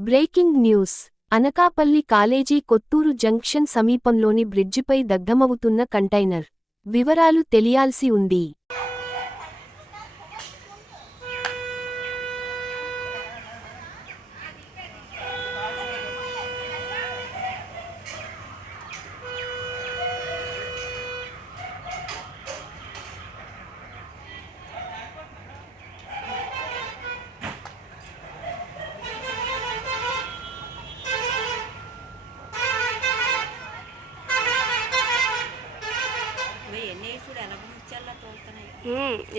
Breaking news. Anakapalli college Kothuru junction సమీపంలోని బ్రిడ్జిపై దగ్ధమవుతున్న container. వివరాలు తెలియాల్సి ఉంది.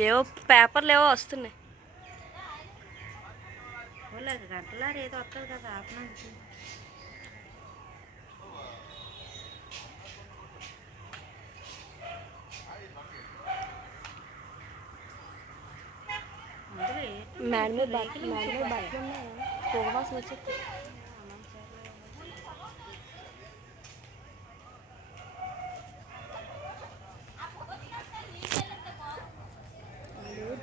ఏవో పేపర్లు ఏవో వస్తున్నాయి వాళ్ళు అది గంటలారు ఏదో వస్తుంది కదా ఆపడానికి అందులో ఏంటి? మేడం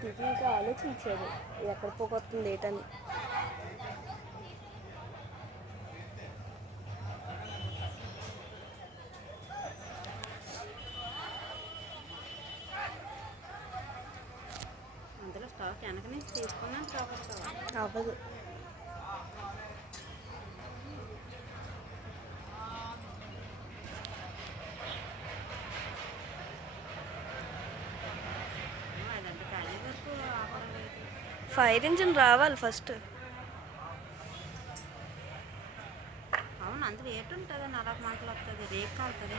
దిగి ఇంకా ఆలోచించారు. ఎక్కడ పొగ వస్తుంది ఏటని అందులో స్టాక్ వెనక నుంచి తీసుకున్నాను స్టాక్ అవ్వదు. ఫైర్ ఇంజిన్ రావాలి ఫస్ట్. అవును అందులో ఏటుంటుంది? నలభై మాటలు వస్తుంది రేపు అవుతుంది